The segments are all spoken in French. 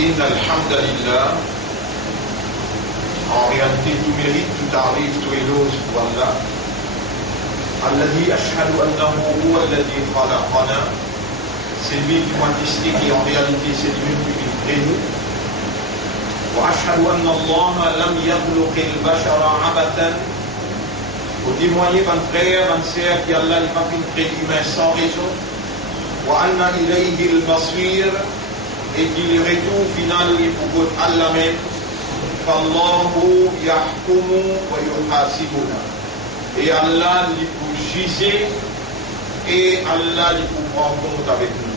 Inna alhamdulillah. En réalité, tout mérite, tout arrive, tout éloge pour Allah. Alladhi ashhadu annahu huwa alladhi khalaqana. C'est lui qui m'a décidé qu'en réalité, c'est lui qui nous crée nous. Wa ashhadu anna Allah lam yakhluqi al-bashara abathan. Au témoigner, mon frère, mon sœur, qu'Allah n'a pas fait créer l'humain sans raison. Wa anna ilayhi al-masir. Et qu'il retourne final pour Allah même. Fallahu yahkumu wa yuhasibuna. Et Allah lui pour juger et Allah lui pour prendre compte avec nous.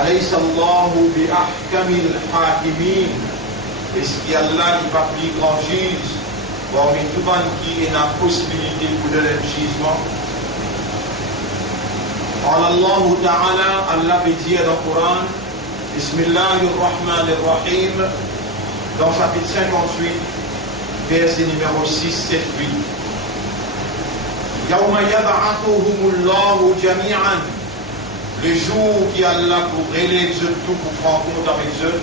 Alaysa Allahu bi ahkamil hakimin. Est-ce qu'Allah n'est pas plus grand juge parmi tout le monde qui a la possibilité pour donner le jugement? Allah Ta'ala, Allah veut dire dans le Coran, Bismillahirrahmanirrahim, dans chapitre 58, verset numéro 6, 7, 8. Yawma yab'athuhumullahu jami'an. Le jour qui Allah pour relève tout pour prendre compte avec eux.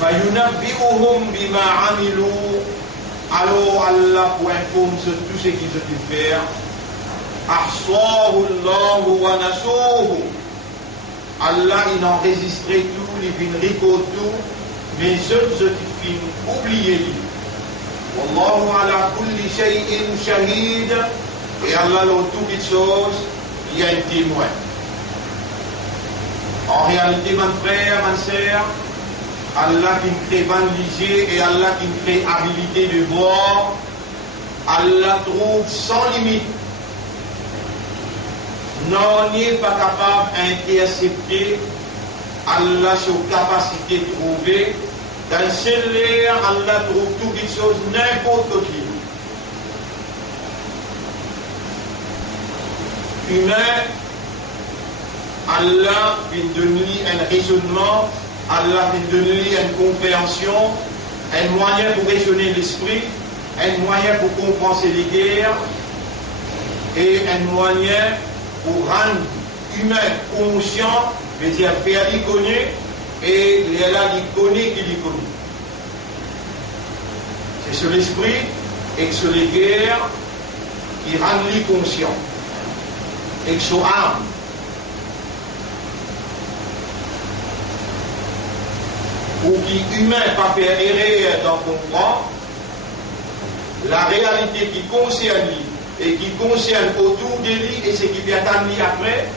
Fayunabbi'uhum bima amilu. Alors Allah pour informer sur tout ce qu'ils ont pu faire. Ahsahu Allahu wa nasuhu. Allah il a enregistré tout, il vient récolter tout, mais ceux qui viennent oublier lui. Wallahu ala kulli shay'in shahid. Et Allah dans toutes choses, il y a un témoin. En réalité, mon frère, ma sœur, Allah qui me crée bandisé et Allah qui me crée habilité de voir, Allah trouve sans limite. Non, n'est pas capable d'intercepter Allah sur capacité de trouver. Dans ce l'air, Allah trouve toutes les choses, n'importe qui. Humain, Allah vient donner un raisonnement, Allah vient donner une compréhension, un moyen pour raisonner l'esprit, un moyen pour compenser les guerres et un moyen pour rendre humain conscient, c'est-à-dire faire l'y connaître et là l'y connaît qui l'y connaît. C'est sur l'esprit et sur les guerres qui rendent l'y conscient et sur âme. Pour qui humain pas faire erreur dans comprendre la réalité qui concerne lui et qui concerne autour de lui et ce qui vient à lui après,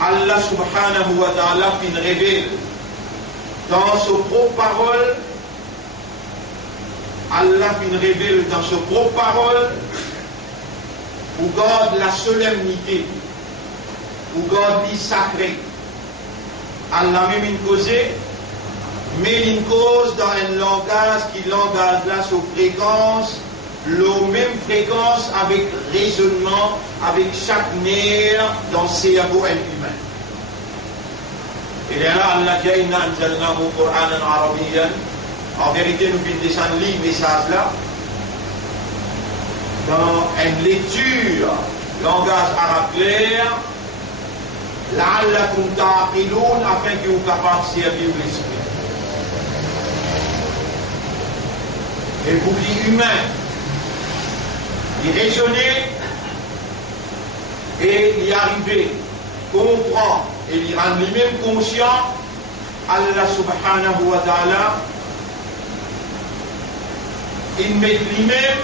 Allah subhanahu wa ta'ala fin révèle dans ses propres paroles, Allah fin révèle dans ses propres paroles pour garder la solennité, pour garder le sacré. Allah même une cause, mais une cause dans un langage qui langage là sur fréquence, la même fréquence avec raisonnement, avec chaque nerf dans le cerveau humain. Et là, Allah dit, inna anzalnahu Qur'anan arabiyyan. En vérité, nous venons descendre le message là dans une lecture, langage arabe clair, la'allakum ta'qiloun, afin que vous capables de servir l'esprit. Et pour l'humain, il raisonner et y arriver, comprendre et il rend lui-même conscient, Allah subhanahu wa ta'ala, il met lui-même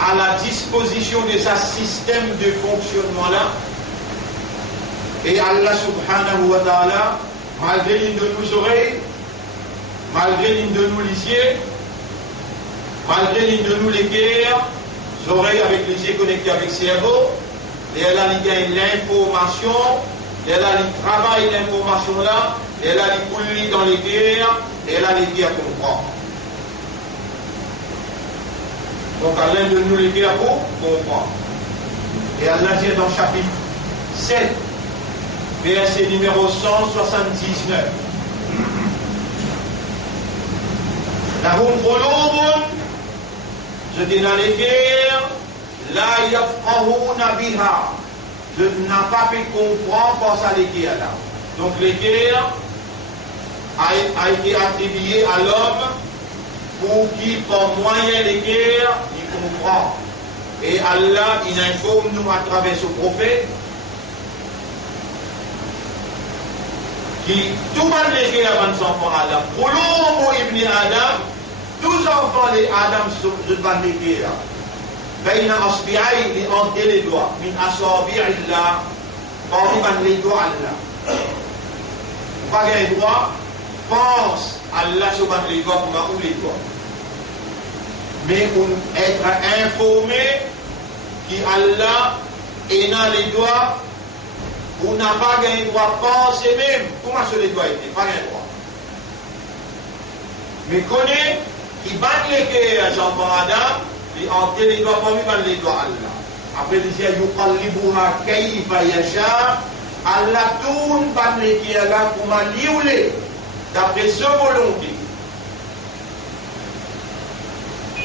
à la disposition de sa système de fonctionnement là. Et Allah subhanahu wa ta'ala, malgré l'une de nos oreilles, malgré l'une de nos lisiers, malgré l'une de nous les guerres, oreilles avec les yeux connectés avec le cerveau, et elle a gagne l'information, et elle a travaille l'information là, et elle a coulé dans les guerres, et elle a les guerres comprendre. Donc à l'un de nous les guerres pour comprendre. Et Allah dit dans chapitre 7, verset numéro 179. Lahum qulubun, je dis dans les guerres, la yafqahuna biha, je n'ai pas pu comprendre par ça les guerres là. Donc les guerres a été attribué à l'homme pour qui, par moyen des guerres, il comprend. Et Allah, il informe nous à travers ce prophète qui, tout le monde les guerres avant enfants Adam. Pour l'homme ibn Adam, tous enfants les Adam sont de les guerres. بين أصبعين entre les doigts من أصابع الله parmi les doigts Allah pas les doigts pense Allah sur les doigts ou les doigts mais pour être informé qu'Allah est dans les doigts on n'a pas gagné droit penser même comment sur les doigts étaient pas gagné droit mais connaît qui bat les cœurs à Jean-Paul Adam et en les doigts parmi les doigts Allah. Après il dit yuqallibuha kayfa yasha Allah tourne par les qui Allah pour manier d'après sa volonté.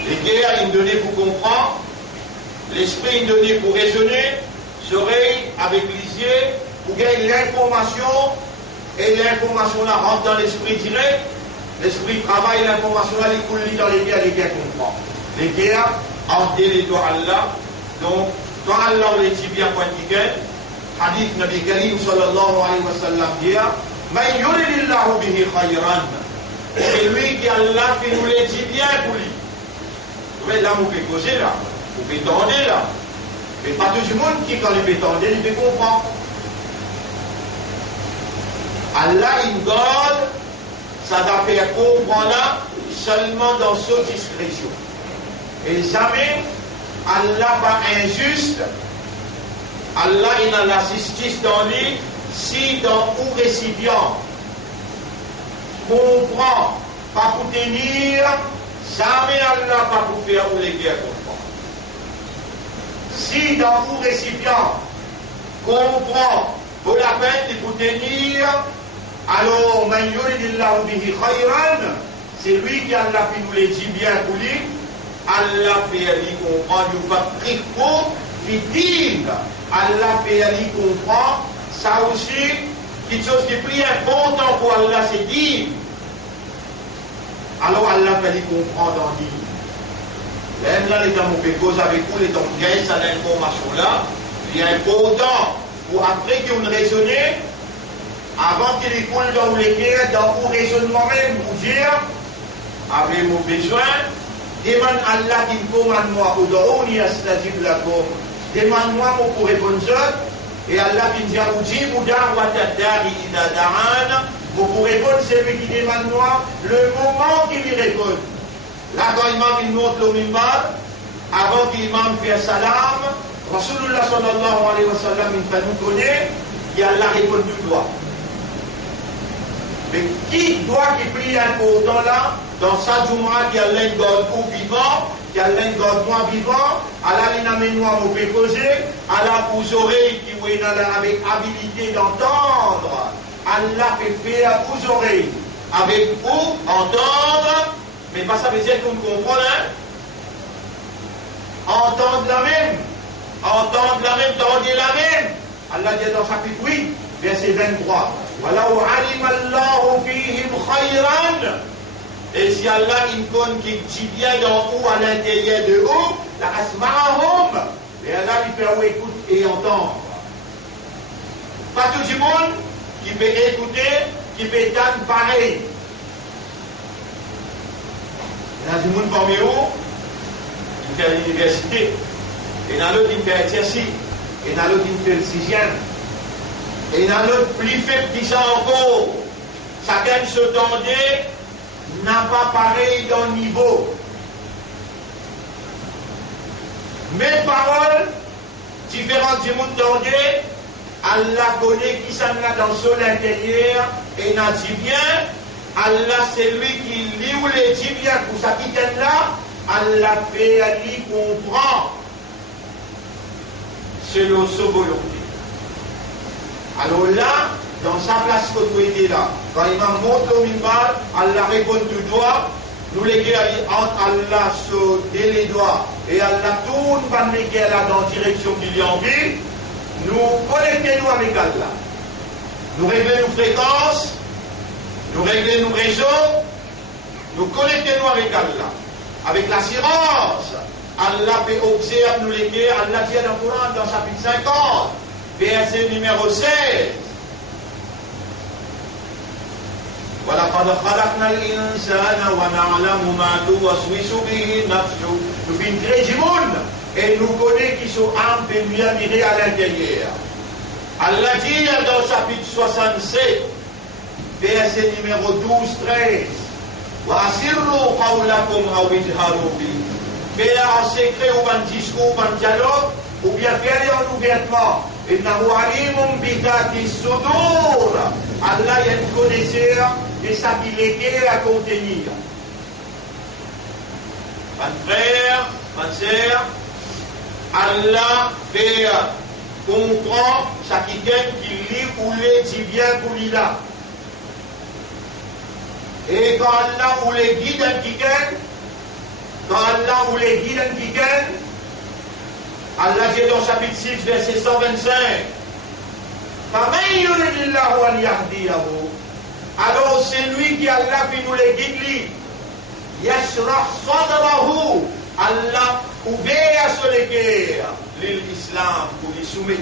Les guerres il donné pour comprendre, l'esprit il donné pour raisonner, l'oreille avec les yeux pour gagner l'information et l'information là rentre dans l'esprit direct. L'esprit travaille l'information là, il coule dans les guerres comprend. Les guerres entre les doigts Allah. Donc, quand Allah les dit bien pointiquet, hadith Nabi Karim sallallahu alayhi wa sallam dit Man yuridillahu bihi khayran. C'est lui qui Allah fait nous les dit bien pour lui. Vous voyez là, vous pouvez causer là, vous pouvez tendre là. Mais pas tout le monde qui, quand il fait tendre, il fait comprendre. Allah, il donne, ça doit faire comprendre là, seulement dans sa discrétion. Et jamais Allah pas injuste, Allah il a la justice dans lui, si dans un récipient comprend, pas pour tenir, jamais Allah pas pour faire ou les guerres comprend. Si dans un récipient comprend, vaut la peine de pour tenir, alors man yuridillahu bihi khayran, c'est lui qui Allah fait nous les dit bien pour lui. Allah fait lui comprendre, il va prier pour vidir. Allah fait lui comprendre, ça aussi, quelque chose qui est plus important pour Allah, c'est dire. Alors Allah fait lui comprendre en dire. Même là, les gens qui cause avec vous, les gens qui ont cette information-là, il est important pour après qu'on raisonne, avant qu'il coule dans les guerres, dans le raisonnement même, pour dire, avez-vous besoin? Demande Allah qui me commande moi, Udouni astajib lakum. Demande-moi pour répondre. Et Allah qui me dit, Uji Bouddha wa tadari ida da'an. Pour répondre, c'est lui qui demande moi le moment qu'il lui répond. Là, quand l'imam il monte le mimbar, avant que l'imam fait salam, Rasulullah sallallahu alayhi wa sallam, il fait nous connaître, et Allah répond tout droit. Mais qui doit qui prie important là? Dans sa Jum'a qui a l'un ou vivant, qui a l'un moins vivant, Allah l'amène moi au pécosé, Allah aux oreilles qui oué avec habilité d'entendre, Allah fait faire aux oreilles avec vous entendre, mais pas ça veut dire qu'on comprend hein? Entendre la même, tendre la même. Allah dit dans chapitre 8, verset 23. Voilà où alim Allah fihim khayran. Et si Allah il connaît qui dit bien d'en haut à l'intérieur de haut, la asma'ahum, et Allah il fait écouter et entendre. Pas tout le monde qui peut écouter, qui peut entendre pareil. Il y a du monde parmi eux, il fait l'université, et il y en a l'autre qui fait exercice, et il y en a l'autre qui fait le sixième, et il y en a l'autre plus faible qui ça encore. Chacun se tendait. N'a pas pareil dans le niveau. Mes paroles, différentes du monde entier, Allah connaît qui s'en a dans son intérieur et n'a dit bien, Allah c'est lui qui lit ou les dit bien pour ça qui est là, Allah fait à lui comprendre selon sa volonté. Alors là, dans sa place autorité là, quand il m'a montré au mimbar, Allah répond tout droit, nous les gars, entre Allah sauter les doigts et Allah tourne par les gars là dans la direction qu'il y a envie, nous connectons-nous avec Allah. nous régler nos fréquences, nous régler nos réseaux, nous connecter nous avec Allah. Avec l'assurance, Allah peut observer nous les guerres, Allah dit dans le Coran, dans le chapitre 50, verset numéro 16. وَلَقَدْ خَلَقْنَا الْإِنسَانَ وَنَعْلَمُ مَا تُوَسْوِسُ بِهِ نَفْسُهُ. Nous faisons très du monde et nous connaissons qui sont âmes et bien mirées à l'intérieur. Allah dit dans le chapitre 67, verset numéro 12-13, وَأَسِرُّوا قَوْلَكُمْ أَوْ اجْهَرُوا بِهِ. Faire en secret ou en discours ou en dialogue, ou bien faire en ouvertement. إِنَّهُ عَلِيمٌ بِذَاتِ الصُّدُورِ. Allah est un connaisseur de ce qu'il est à contenir. Mon frère, ma sœur, Allah fait comprendre ce qui gagne, qui lit ou les dit bien pour lui là. Et quand Allah ou les guide qui gagne, quand Allah ou les guide qui gagne, Allah dit dans chapitre 6, verset 125, alors c'est lui qui Allah fait nous les guide, Yashrah sadrahu, Allah ouvert sur les cœurs, l'islam pour les soumettre.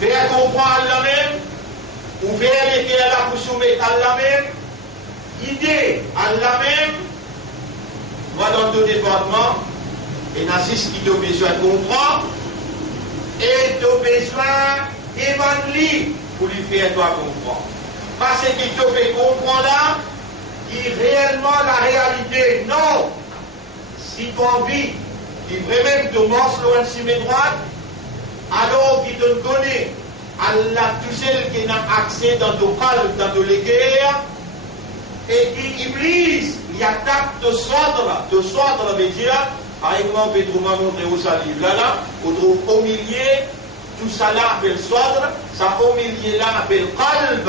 Faire comprendre Allah même, ouvert les cœurs là pour soumettre Allah même, guider Allah même, va dans ton département, et n'assiste qui t'a besoin de comprendre, et tu as besoin d'évaluer pour lui faire toi comprendre. Parce qu'il te fait comprendre là, qui est réellement la réalité. Non! Si tu as envie, qui vraiment te mange loin de mes droites, alors qu'il te connaît, Allah, tout seul qui n'a accès dans ton calme, dans ton léguère, et qui iblis, il attaque de sordre veut dire, par exemple, tu m'as montré où ça livre là, au milieu, tout ça là appelle sordre, ça au milieu là appelle qalb.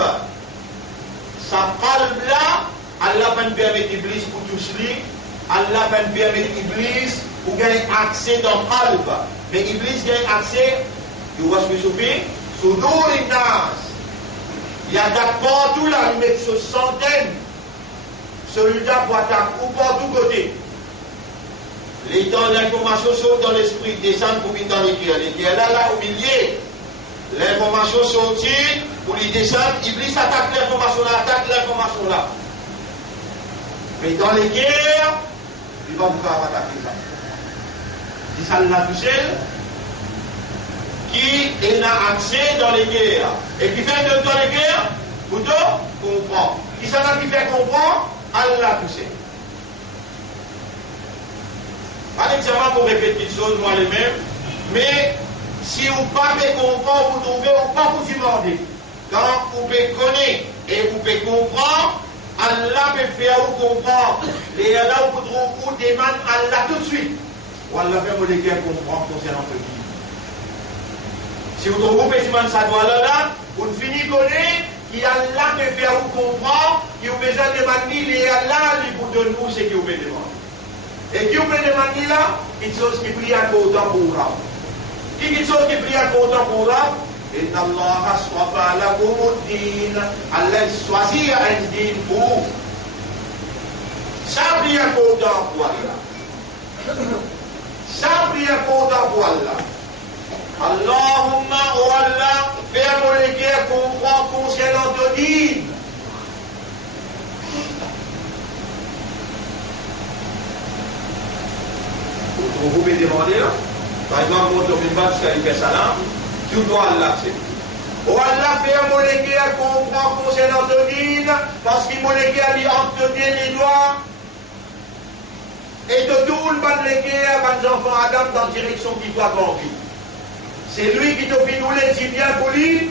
Ça qalb là, Allah va nous permettre Iblis pour tout cela, Allah va nous permettre Iblis pour gagner accès dans qalb. Mais Iblis gagne accès, tu vois ce que je fais? Sur nos nas. Il y a partout là, il met sur centaines. Celui-là pour attaquer ou par tous côtés. Les temps d'information sautent dans l'esprit, descendent pour venir dans les cœurs. Les cœurs là, au milieu, l'information sortit pour les descendre. Iblis attaque l'information là, Mais dans les cœurs, il va vous faire attaquer ça. C'est ça là tout seul qui a accès dans les cœurs. Et qui fait de dans les cœurs, pour comprendre. Qui ça qui fait comprendre? Allah tout seul. Pas nécessairement pour répéter une chose, moi les mêmes, mais si vous ne pouvez pas comprendre, vous trouvez, vous ne pouvez pas vous demander. Quand vous pouvez connaître et vous pouvez comprendre, Allah peut faire vous comprendre. Et là, vous trouvez, vous demandez Allah tout de suite. Ou Allah fait vous les comprendre concernant ce qui. Si vous trouvez que ça doit là, vous finissez connaître. Qui Allah peut faire vous comprendre, qui vous besoin de demander, et Allah lui vous donne vous ce qui vous peut demander. Et qui vous peut demander là, quelque chose qui prie à côté pour vous. Quelque chose qui prie à côté pour vous, et Allah aswafa lakum ad-din, Allah choisit un din pour vous. Ça prie à côté pour Allah. Ça prie à côté pour Allah. Allahumma ou Allah, fais-moi les guerres comprendre concernant ton dîme. Vous pouvez demander là, par exemple, mon tour une bâche qui fait ça là, tu dois l'accepter. Ou Allah, fais-moi les guerres comprendre concernant ton dîme, parce qu'il m'a les guerres entre les doigts, et de tout le bas de les guerres, les enfants Adam dans la direction qui doit conduire. C'est lui qui te fait nous les dit bien pour lui,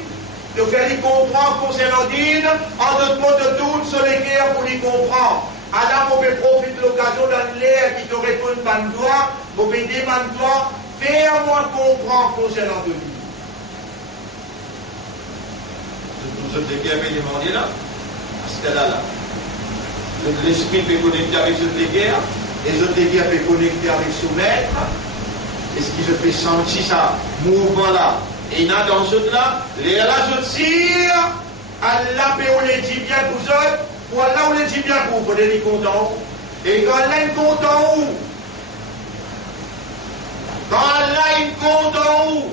de faire lui comprendre concernant Dine, en d'autres mots de tout sur les guerres pour lui comprendre. Adam, on peut profiter de l'occasion dans l'air qui te répond par le doigt, on peut demander toi, fais-moi comprendre concernant de lui. Tout ce qui avait demandé là, c'était là. L'esprit peut connecter avec ce guerre, les autres guerres peuvent connecter avec son maître. est-ce que je peux sentir ça, mouvement là? Et il y a dans ce là, les là, je tire, Allah peut on les dit bien pour eux, ou Allah on les dit bien pour vous, vous les content. Et quand Allah est content où? Quand Allah est content où?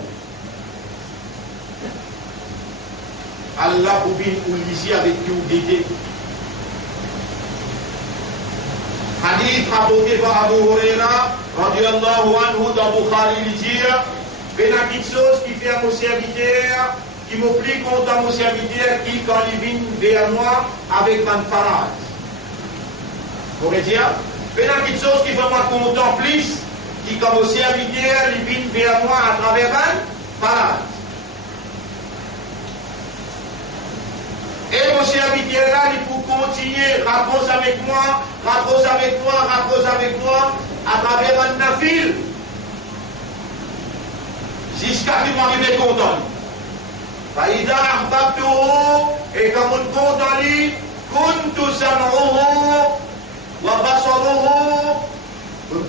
Allah vous vient ou ici avec qui vous guidez. Hadith rapporté par Abu Huraira, radiyallahu anhu dans Bukhari, il dit, il y a une petite chose qui fait à mon serviteur, qui m'oblige contre mon serviteur, qui quand il vient vers moi avec ma farage. Vous voulez dire? Il y a une petite chose qui fait moi content plus, qui quand mon serviteur, il vient vers moi à travers ma farage. Et mon serviteur là, il faut continuer, rapproche avec moi, à travers un nafil. Jusqu'à ce qu'il m'arrive content. Faïda ahbabtuhu, et comme on content lui, kuntu sam'uhu, wa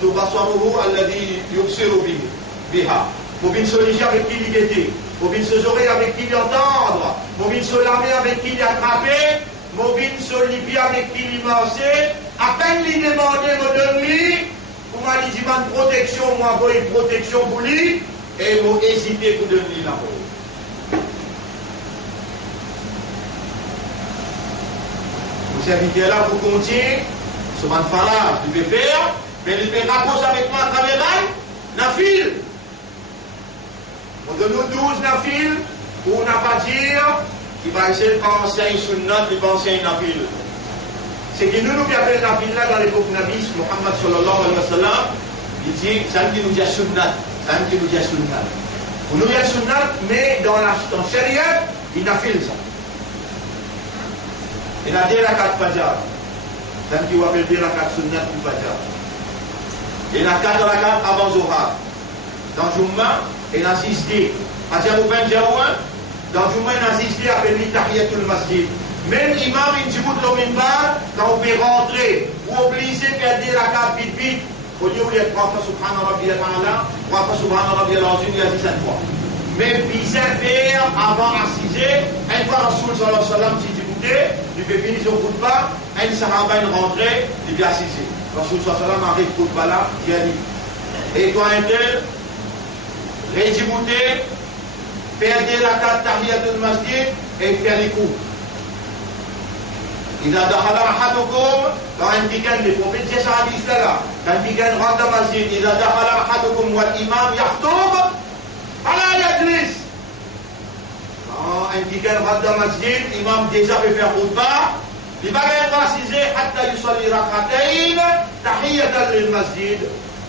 basaruhu, alladhi yubsiru biha. Pour une solution avec qui il était. Pour une seule oreille avec qui il entendre, pour une seule armée avec qui il attrapé, pour une seule pied avec qui il marchait, à peine lui demander, me donne lui, pour m'a dit une protection, moi j'ai une protection pour lui, et vous hésitez pour donner la parole. Vous servitez là, vous continuez, ce man farage, vous pouvez faire, mais il fait rapprocher avec moi à travers la file. On donne nous 12 nafil, pour n'a pas dire qu'il va essayer de penser une sunnat, de penser une nafil. C'est que nous appelons nafil là dans l'époque Nabi, Muhammad sallallahu alayhi wa sallam, il dit, ça qui nous dit sunnat, ça qui nous dit sunnat. On nous dit sunnat, mais dans Sharia, il nafil ça. Il a dit la 4 fajar, ça qui va appeler la 4 sunnat du fajar. Il a 4 rakat avant Zohar. Dans Jumma, il a 6 dit. Dans Jumma, il a 6 dit appelé Tahiyatul Masjid. Même imam, il dit quand on peut rentrer, ou obligé de faire des rakats vite. Au lieu de dire 3 fois Subhanallah Rabbiyal A'la, 3 fois Subhanallah Rabbiyal Azim, il a dit 5 fois. Mais bien faire avant assiser, une fois Rasoul sallallahu alayhi wa sallam, si tu goûtais, tu peux finir son khutbah, un sahaba, il rentrait, tu peux assiser. Rasoul sallallahu alayhi wa sallam arrive khutbah là, il a dit. Et toi, un tel, réjibouter, faire des rakats tahiyatul masjid et faire les coups. Il a dakhala ahadukum, quand un tigan, les prophètes, c'est ça hadith là, quand un tigan rentre dans le masjid, il a dakhala ahadukum wal imam yakhtoub, ala yajlis. Quand un tigan rentre dans le masjid, l'imam déjà peut faire khutbah, il va être assisé, hatta yusalli rakatayn, tahiyatan lil masjid.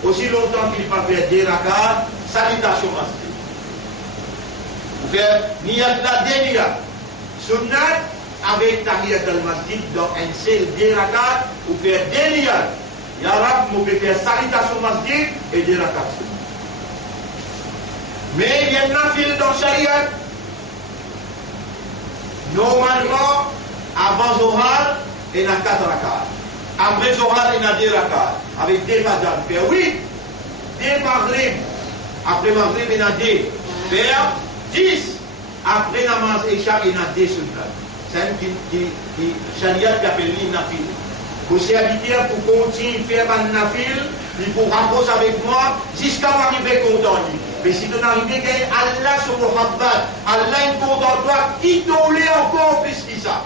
Aussi longtemps qu'il va faire des rakats, salutation masjid. Vous faites niyat la déniyat. Sunnat avec tahiyat al-masjid dans un seul des rakats, vous faites des niyat. Ya Rab, vous pouvez faire salutation masjid et des rakats. Mais il y a un nafil dans Shariat. Normalement, avant Zohar, il y a 4 rakats. Après Zohar, il y a 2 rakats. Avec des fajr. Faire 8. Des maghrib. Après maghrib, il y a 2. Faire 10. Après namaz Isha, il y a 2 sunnat. C'est un qui Shariat qui appelle nafil. Vous servitez pour continuer à faire un nafil, il faut rapprocher avec moi jusqu'à m'arriver content. Mais si tu n'arrives qu'à Allah sur Muhammad, Allah est content de toi, qui t'enlève encore plus que ça.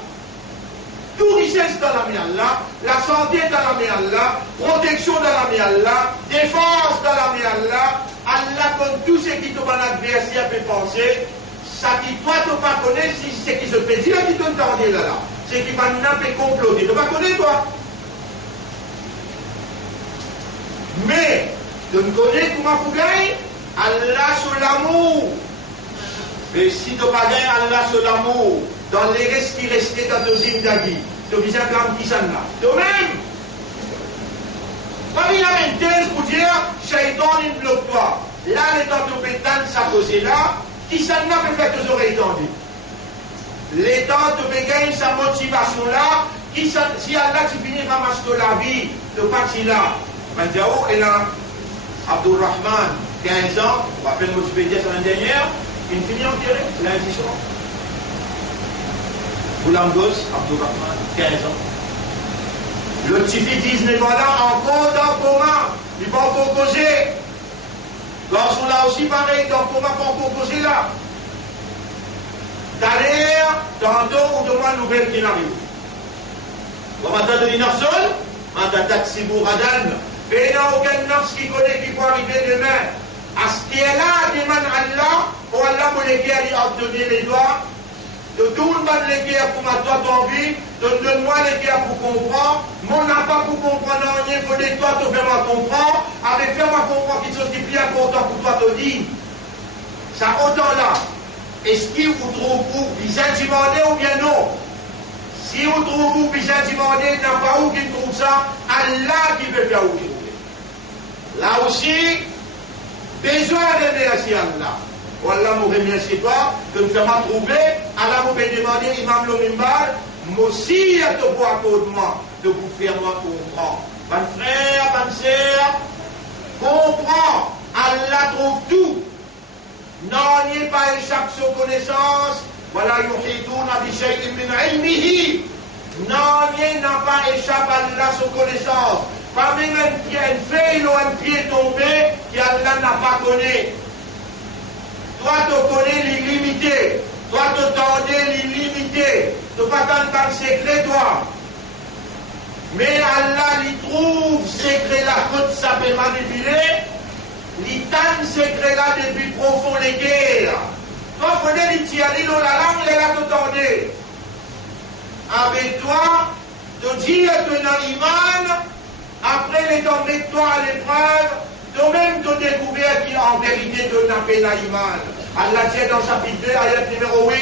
Tout richesse dans la main Allah, la santé dans la main Allah, protection dans la main Allah, défense dans la main Allah, Allah comme tout ce qui ton adversaire peut penser, ça qui toi tu ne pas connais, si c'est qui se peut dire qui te tendent là, c'est qui va n'a pas comploter, tu ne pas connais toi. Mais, tu ne connais comment vous gagnez Allah sur l'amour. Mais si tu ne pas gagner Allah sur l'amour, dans les restes qui restaient dans ton zindagi, tu as besoin de faire un petit là. Toi-même, pas bien une thèse pour dire, Shaitan, il bloque toi. Là, les temps de pétane, ça causé là, qui s'en a peut faire tes oreilles tendues. Les temps de gagner sa motivation là, qui si Allah tu finis ramasser la vie, de partir là, Mandiao et là, Abdul Rahman, 15 ans, on rappelle notre Wikipédia la semaine dernière, il finit en tiré, lundi soir. Goulam Goss, Abdourahman, 15 ans. Le petit fils 19 ans là, encore dans le coma, il ne peut pas encore causer. Garçon là aussi pareil, dans le coma, pas encore causer là. D'aller, tantôt, on demande une nouvelle qui n'arrive. Comme on a de l'inerson, on a taxi bourradan, et il n'y a aucun nafs qui connaît qui peut arriver demain. À ce qui est là, demande Allah, ou Allah me les guerres, il a donné les doigts. De tout le monde les guerres pour ma toi ton vie, donne-moi les guerres pour comprendre. Mon n'a pas pour comprendre rien, il faut que toi te faire moi comprendre. Avec faire moi comprendre quelque chose qui est plus important pour toi te dire. Ça autant là. Est-ce qu'il vous trouve vous bizarre demander ou bien non? Si vous trouvez vous bizarre demander, il n'y a pas où qui trouve ça, Allah qui peut faire où trouver. Là aussi, besoin de remercier Allah. Wallah, nous remercie pas de nous faire trouver. Allah vous peut demander, Imam Lomimbar, moi aussi, à te voir codement, de vous faire moi comprendre. Bonne frère, bonne sœur, comprends. Allah trouve tout. Non, n'y pas échappe sur connaissance. Voilà, yuhiduna bi shay'in min ilmihi. Non, n'y n'a pas échappe à Allah sur connaissance. Pas même un feuille ou un pied tombé, qui Allah n'a pas connu. Toi, tu connais l'illimité. Toi, tu t'entends l'illimité. Tu ne peux pas t'entendre secret, toi. Mais Allah, il trouve secret là, quand ça peut manipuler. Il tente secret là depuis profond les guerres. Toi, il faut dire, il tient l'île, la langue, il est là, tu t'entends. Avec toi, tu dis, tu es dans l'iman. Après, les temps de toi à l'épreuve. Toi-même, tu as découvert qu'en vérité, tu n'as pas l'iman. Allah dit dans chapitre 2, ayat numéro 8.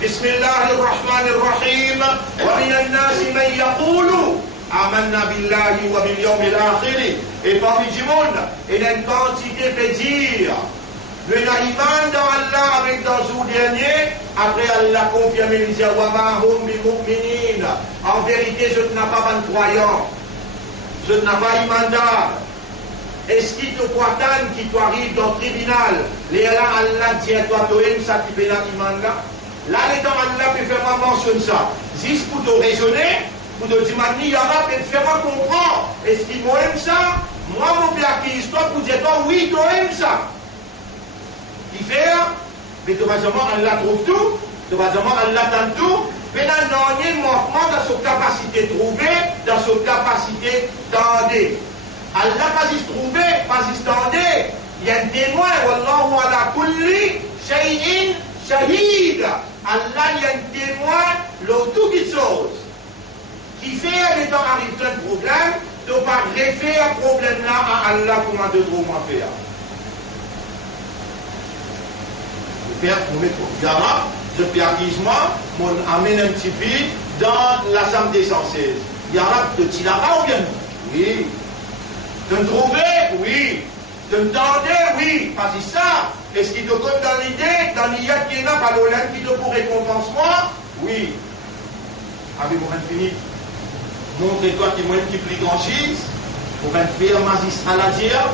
Bismillahirrahmanirrahim. Wa minan nasi man yaqulu amanna billahi wa bil yawmil akhir. Et parmi du monde, il y a une quantité de dire le iman dans Allah avec dans le jour dernier. Après, Allah confirme, il dit wa ma hum bi mu'minin. En vérité, je n'ai pas de croyants. Je n'ai pas imandat. Est-ce qu'il te croit-il qui t'arrive dans le tribunal? Les là, Allah dit à toi, tu aimes ça qui fait l'iman là? Là, les temps, Allah peut faire mention de ça. Juste pour te raisonner, pour te dire, il y aura peut te faire comprendre. Est-ce qu'il m'aime ça? Moi, mon père qui histoire pour dire, toi, oui, tu aimes ça. Il fait, mais tu vas dire, Allah trouve tout. Tu vas dire, Allah tente tout. Mais là, non, il y a un mouvement dans sa capacité de trouver, dans sa capacité d'entendre. Allah pas juste trouvé, pas juste tendé. Il y a un témoin, Wallahu ala kulli shay'in shahid. Allah, il y a un témoin, le tout quelque chose. Qui fait, les temps arrive un problème, de ne pas refaire un problème là à Allah pour un de trop moins faire. Je vais faire pour mettre au Gara, je fais acquisement, mon amène un petit peu dans l'Assemblée française. Gara de Tilara ou bien non? Oui. De me trouver? Oui. De me tendre? Oui. Pas si ça. Est-ce qu'il te compte dans l'idée, dans l'IA qui est là, par l'Olympe qui te pour récompensement? Oui. Avez-vous fini? Montrez-toi qui est qui plus grand chose. Pour faire magistrat la dire.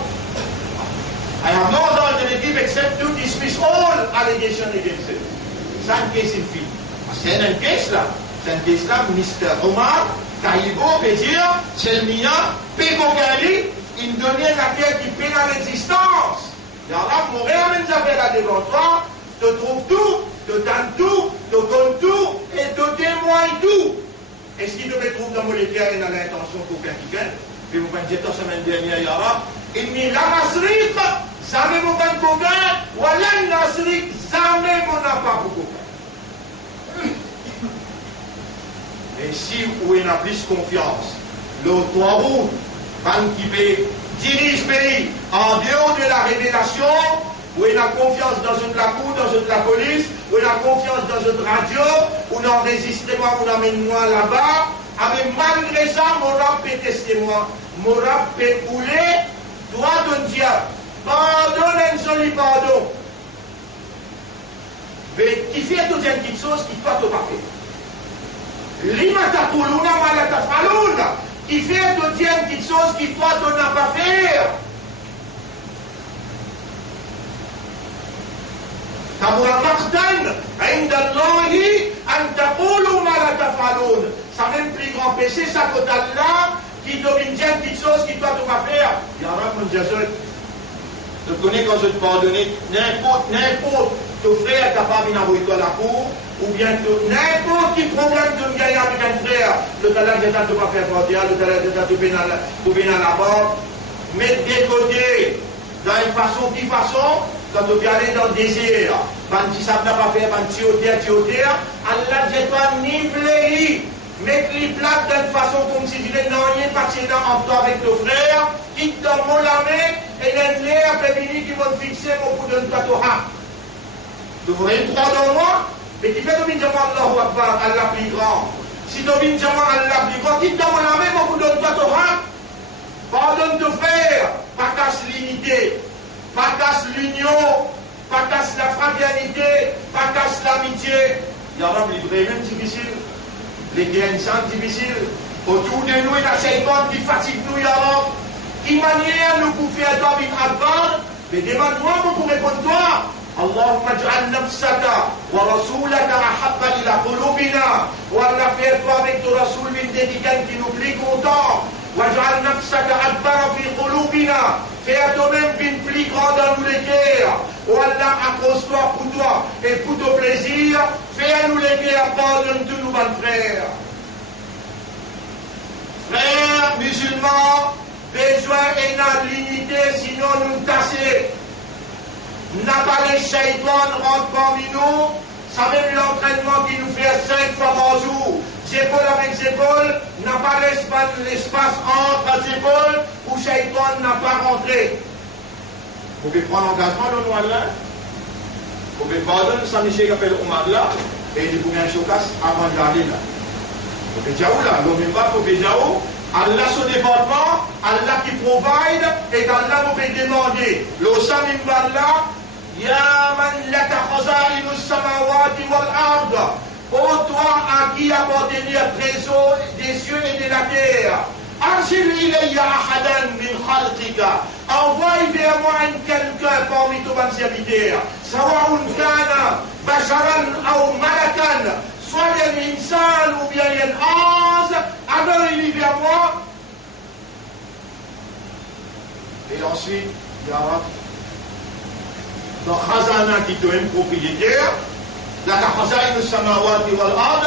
I have no alternative except to dismiss all allegations against it. C'est un case in fille. C'est un case là. C'est un case là, Mr. Omar, Taïbo, peut dire, c'est le mien, Pécocali, il me donnait laquelle qui paie dans l'existence. Et alors, mon réel, ça fait là devant toi, te trouve tout, te donne tout, te compte tout, et te témoigne tout. Est-ce qu'il te trouve dans mon éclair et dans l'intention pour faire qui gagne? Puis vous pouvez dire, la semaine dernière, il y aura, il m'y ramasserait, jamais mon ban copain, ou alors il nasserait, jamais mon n'a pas pour copain. Et si vous avez plus confiance, le trois roues, qui dirige le pays en dehors de la révélation, vous avez confiance dans une la cour, dans une la police, vous avez confiance dans une radio, ou dans enregistrement, vous amène-moi là-bas, mais malgré ça, mon rap peut tester moi, mon rap peut couler, droit de Dieu, pardon, un joli pardon. Mais qui fait toute une petite chose qui toi, tu pas fait. L'imatakuluna malatafaluna, qui fait te dire une petite chose qui toi tu n'as pas fait. كبر مقتا عند الله أن تقولوا ما لا تفعلون. Ça même plus grand péché, ça côté Allah qui domine bien une petite chose qui doit tout faire. Il y a un mon Jésus. Je connais quand je te pardonne, n'importe ton frère capable d'envoyer toi la cour, ou bien n'importe quel problème de gagner avec un frère, le talent de ne pas faire frontière, le talent de ne pas venir à la mort, mettre des côtés dans une façon, quand tu viens aller dans le désert, quand tu ne pas faire, quand tu es Allah ne pas niveler, mettre les plaques d'une façon comme si tu n'étais pas en toi avec ton frère, qui te donne la main, et l'air après-midi qui vont fixer mon coup de Tatoha. Tu voudrais une croix dans moi, mais tu fais domine Jamal Allahu Akbar, Allah plus grand. Si tu domine Jamal Allah plus grand, qui te donne la main, mon coup de Tatoha. Pardonne ton frère, pas casse l'unité, pas casse l'union, pas casse la fraternité, pas casse l'amitié. Il y a un livre même difficile, les guerres sont difficiles. Autour de nous, il y a cette bande qui fatigue nous, il y a qui manière nous pour faire toi une advance, mais demande-moi pour répondre toi. اللهم اجعل نفسك ورسولك أحب إلى قلوبنا ولا faire toi avec ton Rasoul une dédicace qui nous plaît content. واجعل نفسك أكبر في قلوبنا fais toi-même une plus grande dans nous les cœurs. Wallah, accroche-toi pour toi et pour ton plaisir, fais à nous les cœurs, pardonne tous nos bons frères. Frères musulmans, besoin et n'a l'unité, sinon nous tasser. N'a pas les shaitans rentrent parmi nous, ça même l'entraînement qui nous fait 5 fois par jour. Épaule avec épaule, n'a pas l'espace entre les épaules où Shaitan n'a pas rentré. Vous pouvez prendre l'engagement de nous Allah. Vous pouvez pardonner Saint-Michel qui appelle Omar là et il vous met un chocasse avant d'aller là. Vous pouvez dire où là, l'homme même pas, vous pouvez dire où Allah son développement, Allah qui provide et Allah vous pouvez demander. L'Osam Imballah, Ya man laka khaza'inu samawati wal ard. Ô toi à qui appartenait le trésor des cieux et de la terre, envoie vers moi quelqu'un parmi tous mes serviteurs, Sawaun kana, Basharan ou Malakan, soit un insan ou bien un ange, envoie-le vers moi. Et ensuite, il y a dans Khazana qui est un propriétaire. La khaza'in as-samawati wal ard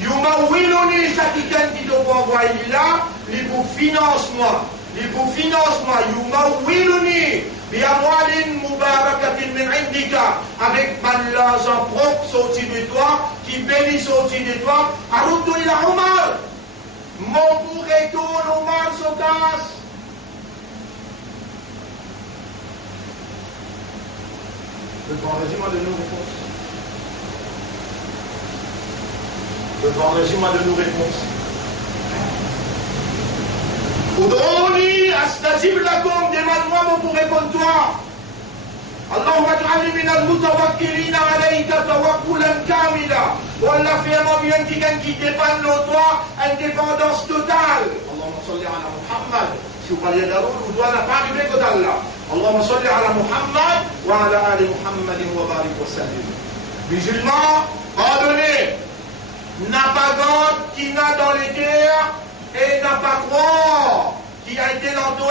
yumawwiluni shatikan qui doit envoyer là li pour financement yumawwiluni bi amwalin mubarakatin min indika avec l'argent propre sorti de toi qui bénit sorti de toi aruddu ila Omar mon pour retourne Omar Sotas. Le grand régiment de nos réponses. Le grand régime de nos réponses. Ud'ouni astajib lakum, demande-moi pour répondre toi. Allahumma ij'alni min al-mutawakkilina alayka tawakkulan kamila. Wallah, fais-moi bien qui dépend de toi, indépendance totale. Allahumma salli ala Muhammad. Si vous parlez d'Aroul, vous doit pas arriver que d'Allah. Allahumma salli ala Muhammad wa ala ali Muhammadin wa barik wa sallim. Musulmans, pardonnez. N'a pas God qui n'a dans les terres et n'a pas croire qui a été l'entour.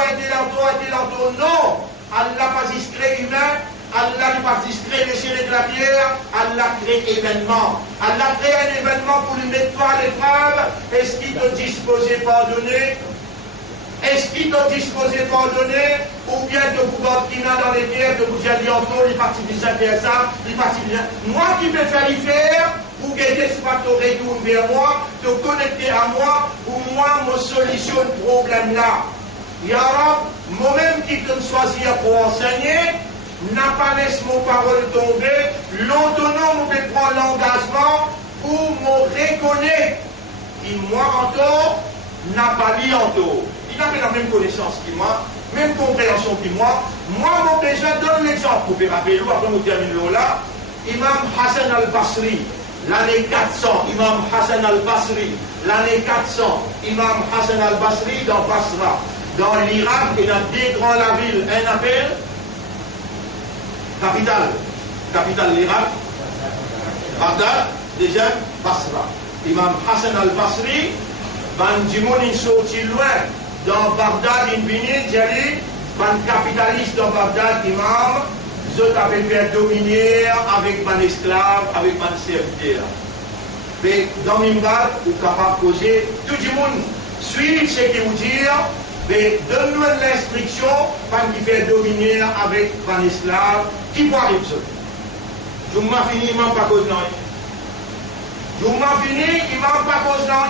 Non, Allah pas discret humain, Allah n'est pas discret les cieux et la terre, Allah crée événement. Allah crée un événement pour lui mettre toi à l'épreuve. Est-ce qu'il te disposé pardonner? Est-ce qu'il te disposé pardonner? Ou bien que vous God qui n'a dans les terres, que vous avez entour, les parties du faire ça, les parties bien. Moi qui vais faire y faire. Pour guider ce pas te retourner vers moi, te connecter à moi, pour moi me solutionne le problème là. Ya Rab, moi-même qui te choisis pour enseigner, n'a pas laissé mon parole tomber, l'autonome peut prendre l'engagement pour me reconnaître. Et moi encore, n'a pas lu encore. Il n'a pas la même connaissance que moi, même compréhension que moi. Moi, mon besoin donne l'exemple. Vous pouvez rappeler, après nous terminons là, Imam Hassan al-Basri. L'année 400, Imam Hassan al-Basri. L'année 400, Imam Hassan al-Basri dans Basra. Dans l'Irak, et dans deux grandes villes, un appel capitale. capitale l'Irak, Bagdad, deuxième, Basra. Imam Hassan al-Basri, ban Jimoun in sorti loin, dans Bagdad, in vini, jadi, ban capitaliste dans Bagdad, imam, je t'avais fait dominer avec mon esclave, avec mon serviteur. Mais dans Mimbar, vous êtes capable de poser, tout le monde suit ce qu'il vous dit, mais donne-nous l'instruction, quand il fait dominer avec mon esclave, qui peut arriver ça. Je m'en fini, il m'a pas cause non. Je m'en fini, il m'a pas cause non.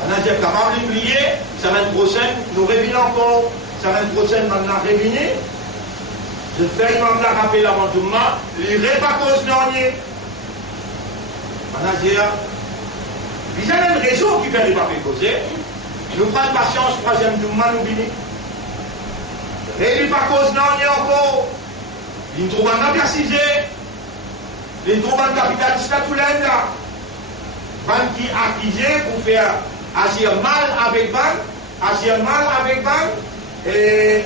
On a dit capable d'oublier, semaine prochaine, nous revenons encore, semaine prochaine, maintenant revenir. Je fais imam la rappel avant tout le monde, il n'est pas cause non. On a dit, il y a une raison qui fait les papiers causer. Nous prenons patience, troisième du monde, nous venons. Et il n'est pas cause non, encore. Il trouve un précisé, il trouve un capitaliste là tout l'un là. Ban qui accusé pour faire agir mal avec ban, agir mal avec ban, et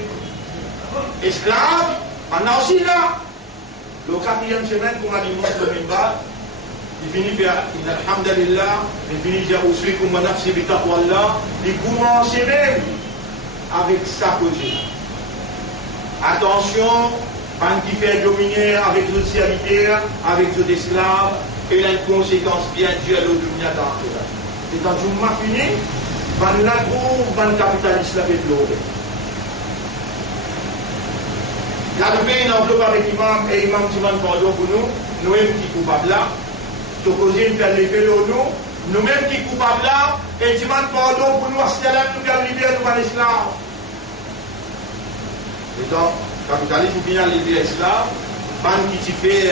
esclave, on a aussi là. Le quatrième semaine, comme on a dit, montre le minbar, il finit par alhamdulillah, il finit par aussi comme on a fait avec Allah, il commence même avec sa cause. Attention. Quand il fait dominer avec d'autres serviteurs, avec d'autres esclaves, et il a une conséquence bien dure à l'automne d'Arthur. Et quand je m'en finis, quand la trouve, quand le capitaliste l'avait pleuré. Là, le pays n'enveloppe avec l'imam, et l'imam demande pardon pour nous, nous-mêmes qui coupables là, tu causes faire l'effet de nous, nous-mêmes qui coupables là, et demande pardon pour nous, c'est là que nous avons libéré nous, esclaves. Et donc, capitalisme final libéré esclave, ban qui fait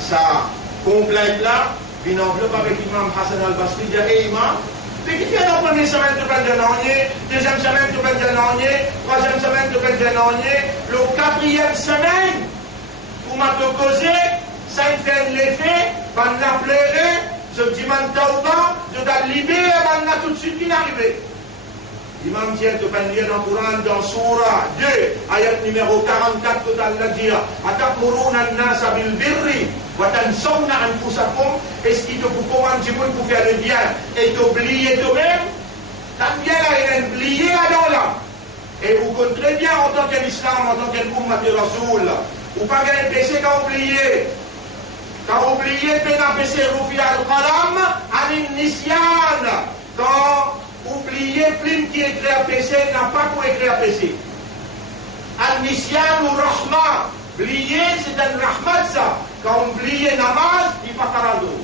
sa complainte là, une enveloppe avec l'imam Hassan al-Basri, dit hey imam, mais qui fait la première semaine de peine de l'année, deuxième semaine de peine de l'année, troisième semaine de peine de l'année, le quatrième semaine, pour m'a causé, ça il fait l'effet, ban l'a pleuré, je dis man taouba, je dois libérer, ban l'a tout de suite qui est arrivé. L'imam tient de lire dans le Coran, dans Surah 2, ayat numéro 44, tout Allah dit Atakmuruna an-nasa bil birri wa tansawna anfusakum. Est-ce qu'il te faut commander pour faire le bien et t'oublier toi-même? T'as bien là, il est oublié là. Et vous comprenez bien en tant qu'islam, en tant qu'ummat de Rasoul, ou pas qu'un péché qu'a oublié. Qu'a oublié, pena péché Rufi al-Qalam, al-Nisyan. Quand oublier Plim qui écrit à PC n'a pas pour écrire à PC. Al-Nisyan ou Rahma. Oublier, c'est un Rahmat ça. Quand on oublie namaz, il va faire un dos.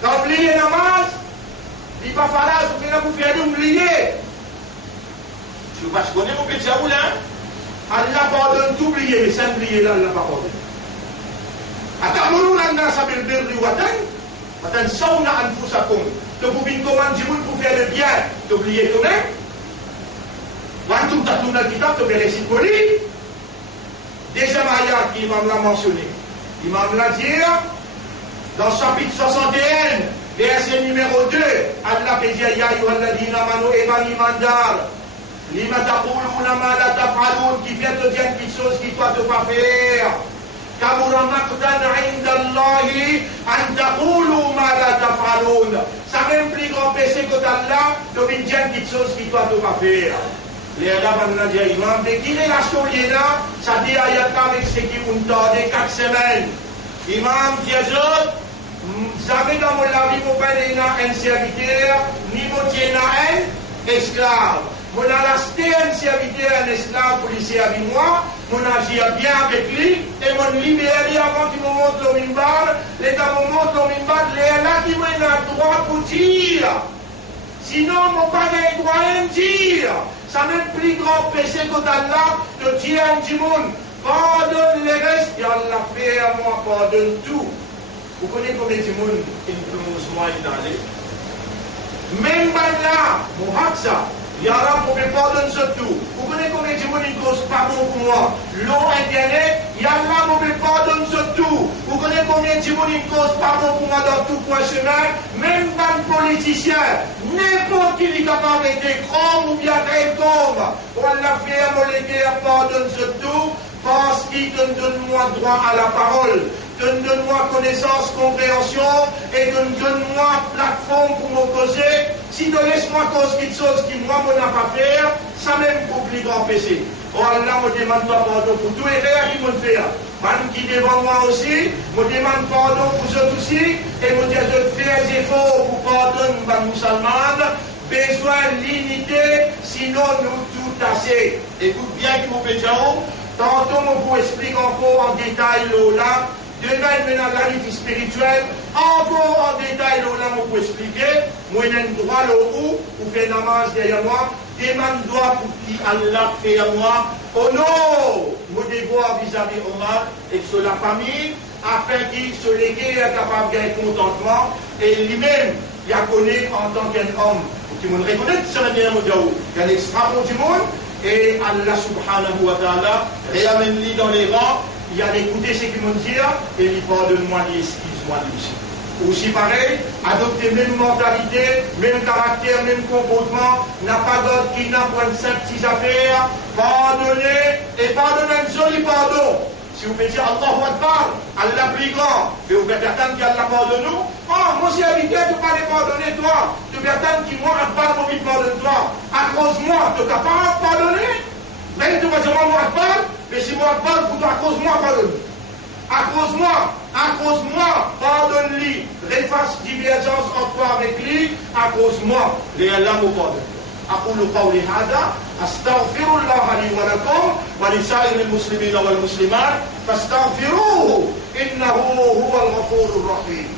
Quand on oublie namaz, il va faire un dos. Mais là, vous faites oublier. Je ne sais pas si vous connaissez mon petit Aoul, hein? Allah pardonne tout oublier, mais sans oublier là, Allah pas pardonne. Atamuruna an-nasa bil birri wa tansawna anfusakum. Que vous venez commander pour faire le bien, t'oubliez toi-même. Quand tu as tout dans le kitab, tu verras ici pour lui. Deuxième ayat qui l'imam l'a mentionné. L'imam l'a dit, dans le chapitre 61, verset numéro 2, Allah peut dire, Ya ayyuhalladhina amanu eman imandar, lima taquluna ma la taf'alun, qui vient te dire quelque chose qui doit te pas faire. Kabura maqtan 'inda Allahi an taqulu ma la taf'alun. Ça même plus grand péché que d'Allah de venir dire quelque chose qui doit te pas faire. Les Arabes ont dit imam, de qui relation liée là, ça dit ayat avec ce qui ont tardé 4 semaines. Imam dit jamais dans mon vie mon père n'a un serviteur, ni mon Dieu n'a un esclave. Mon a resté un serviteur, un esclave policier avec moi, mon agir bien avec lui, et mon libéré avant qu'il me montre le minbar, l'État me montre le minbar, les là qui m'a droit pour dire. Sinon, mon père n'a droit à dire. Ça même plus grand péché que d'Allah de dire à du monde, pardonne les restes, et Allah fait à moi, pardonne tout. Vous connaissez combien de monde qui nous moins d'aller? Même là, mon Haksa, Yara, pour me pardonner ce tout. Vous connaissez combien de monde qui cause pardon pour moi? L'eau internet, Yara, pour me pardonner ce tout. Vous connaissez combien de monde qui cause pardon pour moi dans tout point chemin? Même pas de politicien, n'importe qui est capable d'être homme ou bien être homme. On l'a fait à mon léguer, pardonne ce tout. parce qu'il te donne-moi droit à la parole, donne-moi connaissance, compréhension, et donne-moi plateforme pour m'opposer. Si tu laisses-moi cause quelque chose qui moi ne n'a pas faire, ça même pour plus grand PC. Oh Allah, me demande pas pardon pour tout et rien qui me fait. Man qui devant moi aussi, me demande pardon pour eux aussi, et me dit de faire des efforts pour pardonner les musulmans. Besoin d'unité, sinon nous tout assez. Écoute bien que mon pédion, tantôt on vous explique encore en détail là, demain maintenant la vie spirituelle, encore en détail là on vous expliquer, moi j'ai un droit là où, ou fait namaz derrière moi, demande droit pour qui Allah fait à moi, oh non, mon devoir vis-à-vis Omar et sur la famille, afin qu'il se légué est capable de gagner contentement, et lui-même, il a connu en tant qu'un homme. Qui me reconnaît que c'est le meilleur modèle. Il y a l'extra du monde et Allah subhanahu wa ta'ala réamène-lui dans les rangs. Il y a d'écouter ce qu'il me dit et il pardonne-moi, il excuse-moi lui aussi. Aussi pareil, adopter même mentalité, même caractère, même comportement, n'a pas d'autre qui n'a point de simple petites affaires, pardonner et pardonner un joli pardon. Si vous pouvez dire Allahu Akbar, Allah plus grand, et vous pouvez attendre qu'Allah pardonne nous. Oh, moi j'ai habitué de ne pas les pardonner toi. Tu peux attendre qu'il moi Akbar pour lui pardonner toi. À cause de moi, tu n'as pas pardonné. Même tu vas dire moi Akbar, mais si moi Akbar, pour toi, à cause de moi, pardonne. À cause de moi, pardonne-lui. Réfasse divergence entre toi avec lui, à cause de moi. Les Allah me pardonne. أقول قولي هذا أستغفر الله لي ولكم ولسائر المسلمين والمسلمات فاستغفروه إنه هو الغفور الرحيم.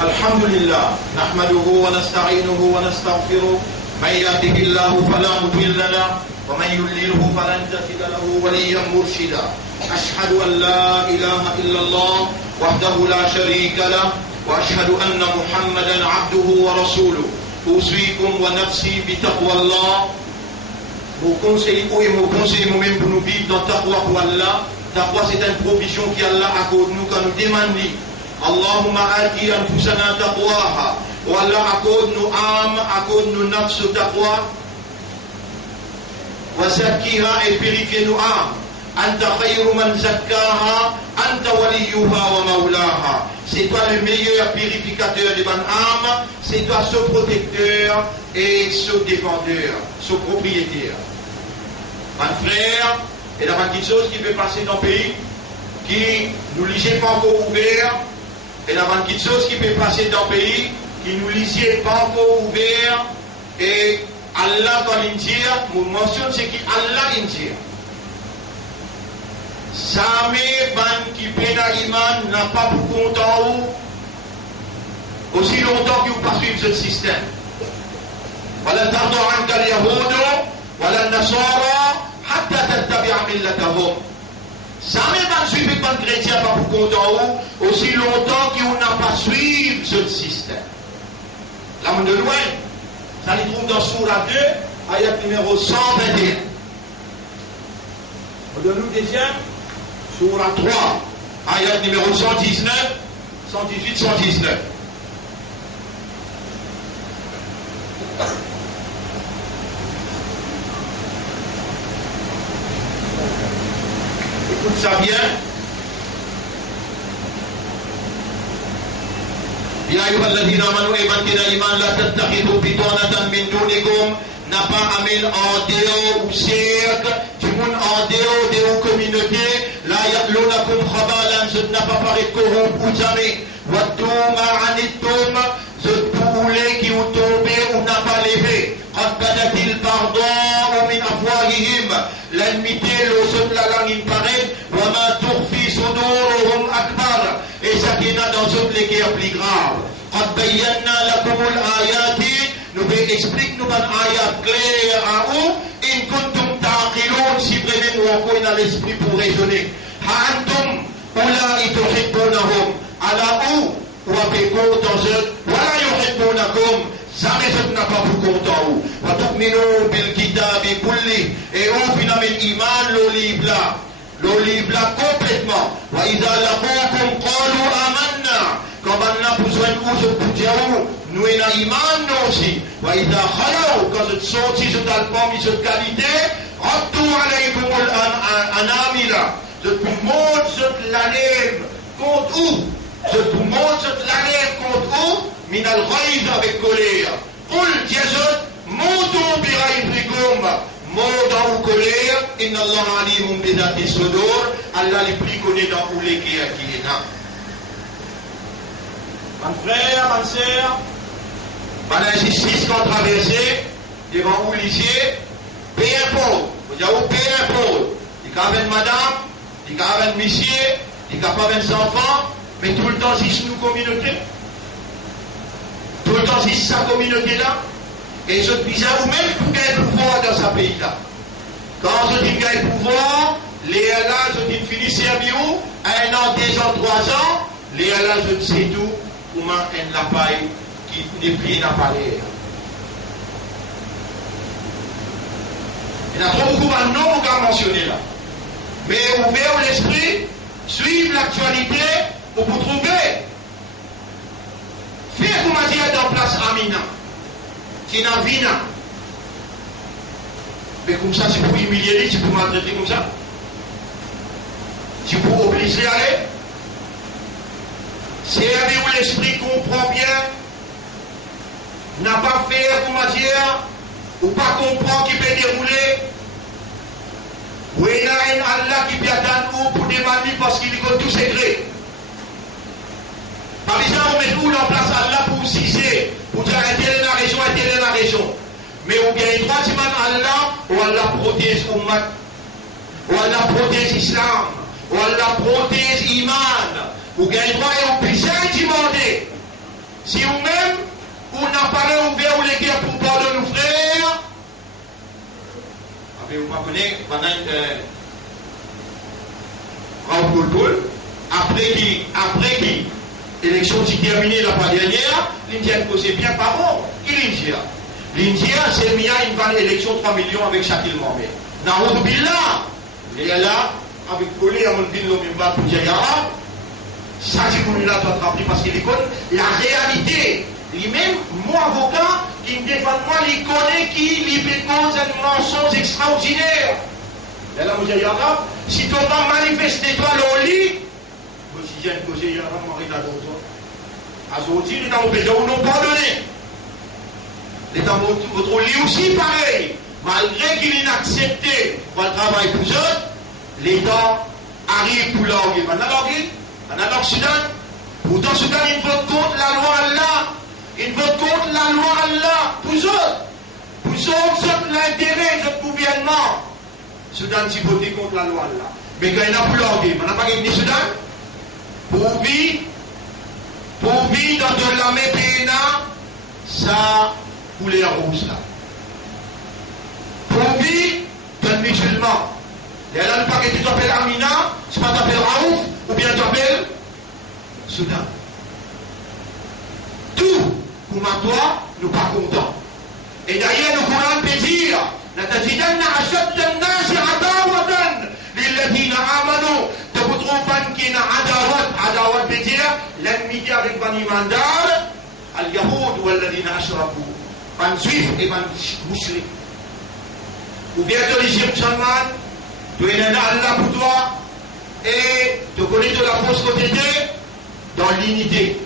الحمد لله نحمده ونستعينه ونستغفره من يهده الله فلا مضل له ومن يضلله فلن تجد له وليا مرشدا أشهد أن لا إله إلا الله وحده لا شريك له وأشهد أن محمدا عبده ورسوله أوصيكم ونفسي بتقوى الله. Vous conseillez et vous conseillez moi-même pour nous vivre dans taqwa pour Allah. Taqwa c'est une provision qu'Allah accorde nous quand nous demandons. Allahumma ati anfusana taqwaha. Ou Allah accorde nous âme, accorde nous nafs taqwa. Wa zakkiha et purifie nous âme. Anta khayru man zakkaha, anta waliyuha wa maulaha. C'est toi le meilleur purificateur de mon âme, c'est toi ce protecteur et ce défendeur, ce propriétaire. Mon frère, il y a une chose qui peut passer dans le pays, qui nous lisait pas encore ouvert. Il y a une chose qui peut passer dans le pays, qui nous lisait pas encore ouvert. Et Allah, quand il dit, nous mentionne ce qu'Allah dit. Jamais ban qui pena iman n'a pas pour compte en haut aussi longtemps que vous pas suivre ce système. Voilà tardo anka al-yahudu wala an-nasara hatta tattabi'a millatahum. Jamais ban suivre ban chrétien pas pour compte en haut aussi longtemps que vous n'a pas suivre ce système. Là de loin, ça les trouve dans Sourate 2, ayat numéro 121. On donne nous deuxième. Sourate 3, ayat numéro 119, 118, 119. Écoute ça bien. Ya ayyuhalladhina amanu imantina iman la tattakhidhu bitanatan min dunikum, n'a pas amène en dehors ou cercle, du monde en dehors de vos communautés, la ya'lunakum khabalan, je n'a pas parlé de corrompre ou jamais, waddu ma'anittum, je voulais qui ont tombé ou n'a pas levé, qad badatil pardon min afwahihim, l'ennemité, le de la langue il paraît, wa ma tukhfi suduruhum akbar, et ça qui est dans toutes les guerres plus graves. Qad bayyana lakumul ayati, nous explique nous un ayat clair à vous, in kuntum ta'qilun, si vraiment vous avez dans l'esprit pour raisonner. Ha antum ulai tuhibbunahum, ala ou avez content eux, wala yuhibbunakum, jamais je n'a pas pour content ou. Wa tu'minu bil kitabi kulli, et on finalement iman le livre là complètement. Wa idha laqukum qalu amanna, quand on a besoin de vous, pour dire nous avons iman nous aussi. Wa idha khalau, quand je sortis, je t'alpons, mis cette qualité, rattu alaykum al-anamila, je vous montre la lèvre contre où? Je vous montre la lèvre contre où? Min al-ghayz avec colère. Qul diazot, montu bi ghayzikum, mot ou colère, inna Allah alimun bi dhati sudur, Allah les plus connaît dans où les qui est là. Mon frère, ma soeur, par l'injustice qu'on traversait, devant où lycée, paye impôt, vous avez payé impôt, il y a une madame, il y a un monsieur, il y a pas 20 enfants, mais tout le temps, c'est une communauté. Tout le temps, c'est sa communauté-là. Et je dis à vous-même pour gagner le pouvoir dans ce pays-là. Quand je dis gagner le pouvoir, les là, je dis fini servir, 1 an, 2 ans, 3 ans, les là, je ne sais tout, comment elle n'a pas qui n'est plus n'a pas l'air. Il y a trop beaucoup de noms qu'on a mentionné là. Mais ouvert l'esprit, suivre l'actualité, pour vous trouver. Faire comment dire dans place Amina, qui n'a vina. Mais comme ça, c'est pour humilier, c'est pour maltraiter comme ça. C'est pour obliger à aller. C'est où l'esprit comprend bien, n'a pas fait, comment dire, ou pas comprend qui peut dérouler. Ou il y a un Allah qui peut attendre pour demander parce qu'il connaît tous ses grés. Par exemple, on met où en place Allah pour ciser, pour dire un tel est la région, un tel est la région. Mais on gagne trois semaines Allah, ou Allah protège Ummat, ou Allah protège Islam, ou Allah protège Iman. Ou gagne droit et on puisse demander. Si vous-même, vous n'avez pas ouvert ou les guerres pour pardonner nos frères, après vous m'apprenez, pendant après qui, l'élection qui terminée la fois dernière, l'Indien causait bien par bon. Qui l'Indien? L'Indien, c'est mis à une bonne élection 3 millions avec Shakil Mohamed. Naoud Billah, il est là, avec collé à mon ville, même pas pour dire arabe. Ça, c'est pour nous là, parce qu'il connaît la réalité. Lui-même, mon avocat, qui me défend moi, il connaît qui lui cause un mensonge extraordinaire. Et là, vous dites, si tu vas manifester toi le lit, vous dites, il y a une cause, il y a un mari d'adoption. À ce moment-là, l'État vous peut non pardonner. L'État votre lit aussi pareil. Malgré qu'il est inaccepté pour le travail pour eux, l'État arrive pour l'orgueil. En allant au Soudan, pourtant Soudan, il vote contre la loi Allah. Il vote contre la loi Allah. Pour eux. Pour eux, l'intérêt de gouvernement. Soudan, il vote contre la loi Allah. Mais quand il n'a plus l'orgueil, on n'a pas gagné Soudan. Pour vivre dans de la Médina, ça coulait en rouge là. Pour vivre dans le musulman. Et là, le paquet, tu t'appelles Amina, tu t'appelles Raouf, ou bien tu t'appelles Soudan. Tout, pour toi, nous pas contents. Et d'ailleurs, le Coran peut dire, لَتَجِدَنَّ أَشَدَّ النَّاسِ عَدَاوَةً لِلَّذِينَ آمَنُوا. Tu ne trouves pas qu'il y a adawat peut dire l'amitié avec Bani Mandar, al-Yahoud ou al-Ladina Ashraku, Ban Juif et Ban Musulman. Ou bien tu es Salman, tu es un Allah pour toi, et tu connais de la fausse côté dans l'unité.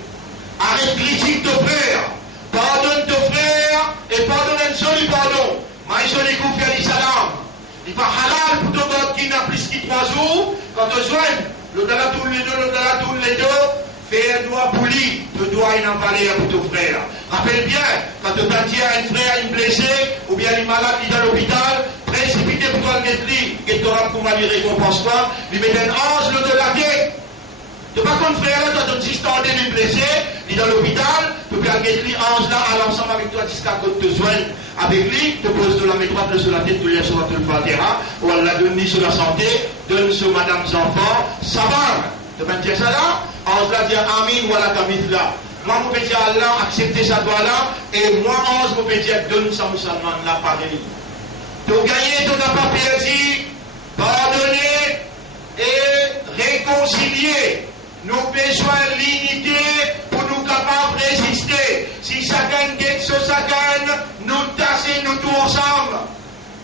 Arrête critique ton frère, pardonne ton frère et pardonne un joli pardon. Maïso les coups faire salam. Il va halal pour ton God qui n'a plus que 3 jours. Quand tu joins, l'au-delà tous les deux, fais un doigt pour lui, tu dois en parler pour ton frère. Rappelle bien, quand tu as dit à un frère, une blessé, ou bien une malade qui est dans l'hôpital, précipité pour toi le mettre, et tu auras pour lui récompense toi, lui mettre un ange l'au-delà de tu pas comme frère là, tu as juste tendé une blessé, il est dans l'hôpital, tu peux aller mettre l'ange là, à l'ensemble avec toi, jusqu'à côté de soin avec lui, tu poses de la mettre sur la tête, tu lui as sur le Fatiha, ou elle l'a donné sur la santé, donne sur madame enfants, ça va. Tu vas dire ça là, ange là dit Amin, voilà kamith là. Moi, je peux dire Allah, accepter sa doigt là, et moi, ange, je peux dire donne ça musulman là, pareil. Tu as gagné, tu n'as pas perdu, pardonner et réconcilier. Nous besoin de l'unité pour nous capables de résister. Si chacun gagne ce chacun, nous tasser nous tous ensemble.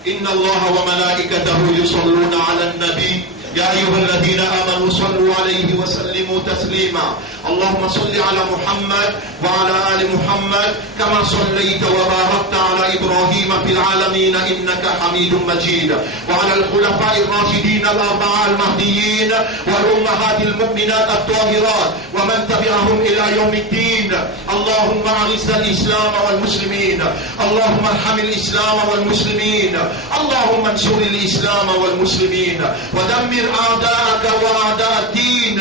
Inna Allah wa malaikatahu yusalluna ala nabi. يا أيها الذين آمنوا صلوا عليه وسلموا تسليما اللهم صل على محمد وعلى آل محمد كما صليت وباركت على إبراهيم في العالمين إنك حميد مجيد وعلى الخلفاء الراشدين الأربعة المهديين والأمهات المؤمنات الطاهرات ومن تبعهم إلى يوم الدين اللهم أعز الإسلام والمسلمين اللهم ارحم الإسلام والمسلمين اللهم انصر الإسلام والمسلمين ودمر أعداءك وأعداء الدين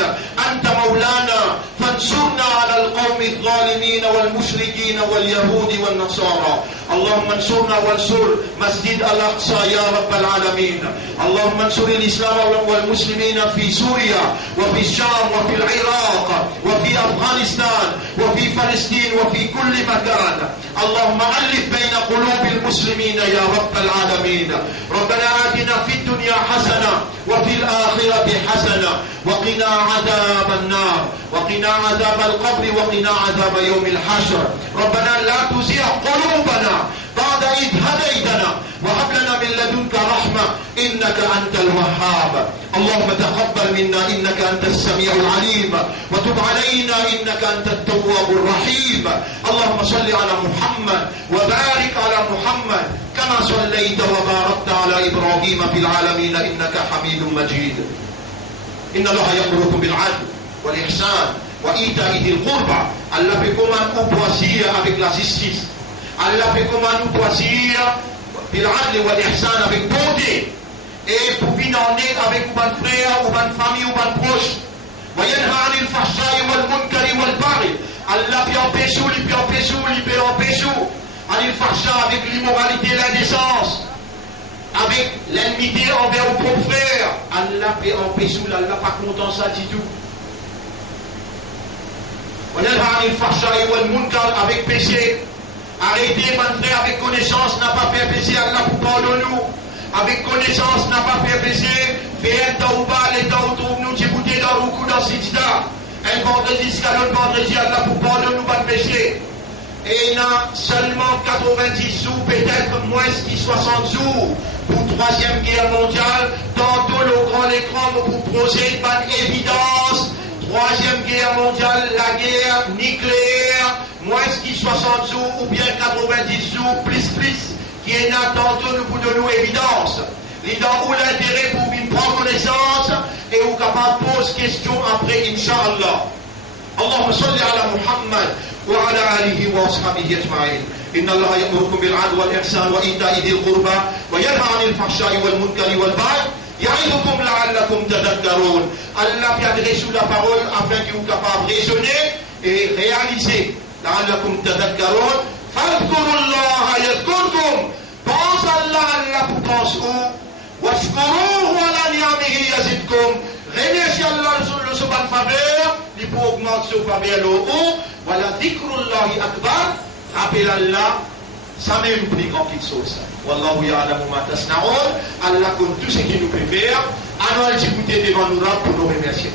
أنت مولانا فانصرنا على القوم الظالمين والمشركين واليهود والنصارى اللهم انصرنا وانصر مسجد الأقصى يا رب العالمين اللهم انصر الإسلام والمسلمين في سوريا وفي الشام وفي العراق وفي أفغانستان وفي فلسطين وفي كل مكان اللهم ألف بين قلوب المسلمين يا رب العالمين ربنا آتنا في الدنيا حسنة وفي الآخرة حسنة وقنا عذاب النار وقنا عذاب القبر وقنا عذاب يوم الحشر ربنا لا تزغ قلوبنا بعد إذ هديتنا وهب لنا من لدنك رحمة إنك أنت الوهاب اللهم تقبل منا إنك أنت السميع العليم وتب علينا إنك أنت التواب الرحيم اللهم صل على محمد وبارك على محمد كما صليت وباركت على إبراهيم في العالمين إنك حميد مجيد إن الله يأمركم بالعدل والإحسان وإيتاء ذي القربى Allah fait comment on doit agir avec la justice Allah fait comment on doit agir بالعدل والإحسان avec bonté et pour venir en aide avec un frère ou une famille ou un proche وينهى عن الفحشاء والمنكر والبغي Allah peut empêcher عن الفحشاء avec l'immoralité et l'indécence avec l'enmité envers vos propres frères Allah peut empêcher Allah pas content ça du tout وينهى عن الفحشاء والمنكر avec péché arrêtez mon frère avec connaissance n'a pas fait péché Allah pour pardonner avec connaissance n'a pas fait péché fais un tauba les temps où trouve-nous t'écouter dans le coup dans Sijda un vendredi jusqu'à l'autre vendredi Allah pour pardonner nous pas de péché et il y a seulement 90 jours peut-être moins que 60 jours pour 3e guerre mondiale tantôt le grand écran pour poser une évidence 3e guerre mondiale, la guerre nucléaire, moins que 60 jours ou bien 90 jours, plus, qui est tantôt nous vous donnons évidence. Il y a où l'intérêt pour une prendre connaissance et où capable de poser question après, Inch'Allah. Allahumma salli ala Muhammad wa ala alihi wa ashabihi ajma'in. إن الله يأمركم بالعدل والإحسان وإيتاء ذي القربى وينهى عن الفحشاء والمنكر والبغي يعظكم لعلكم تذكرون Allah peut adresser la parole afin que vous capables de raisonner et réaliser لعلكم تذكرون فاذكروا الله يذكركم pense Allah pour pense où واشكروه على نعمه يزدكم remerciez Allah sur son faveur il peut augmenter son faveur le haut voilà ذكر الله أكبر rappel Allah ça même plus grand qu'il chose. Wallahu ya'lamu ma tasna'un. Allah compte tout ce qu'il nous peut faire. Alors, j'écoutais devant nous là pour nous remercier.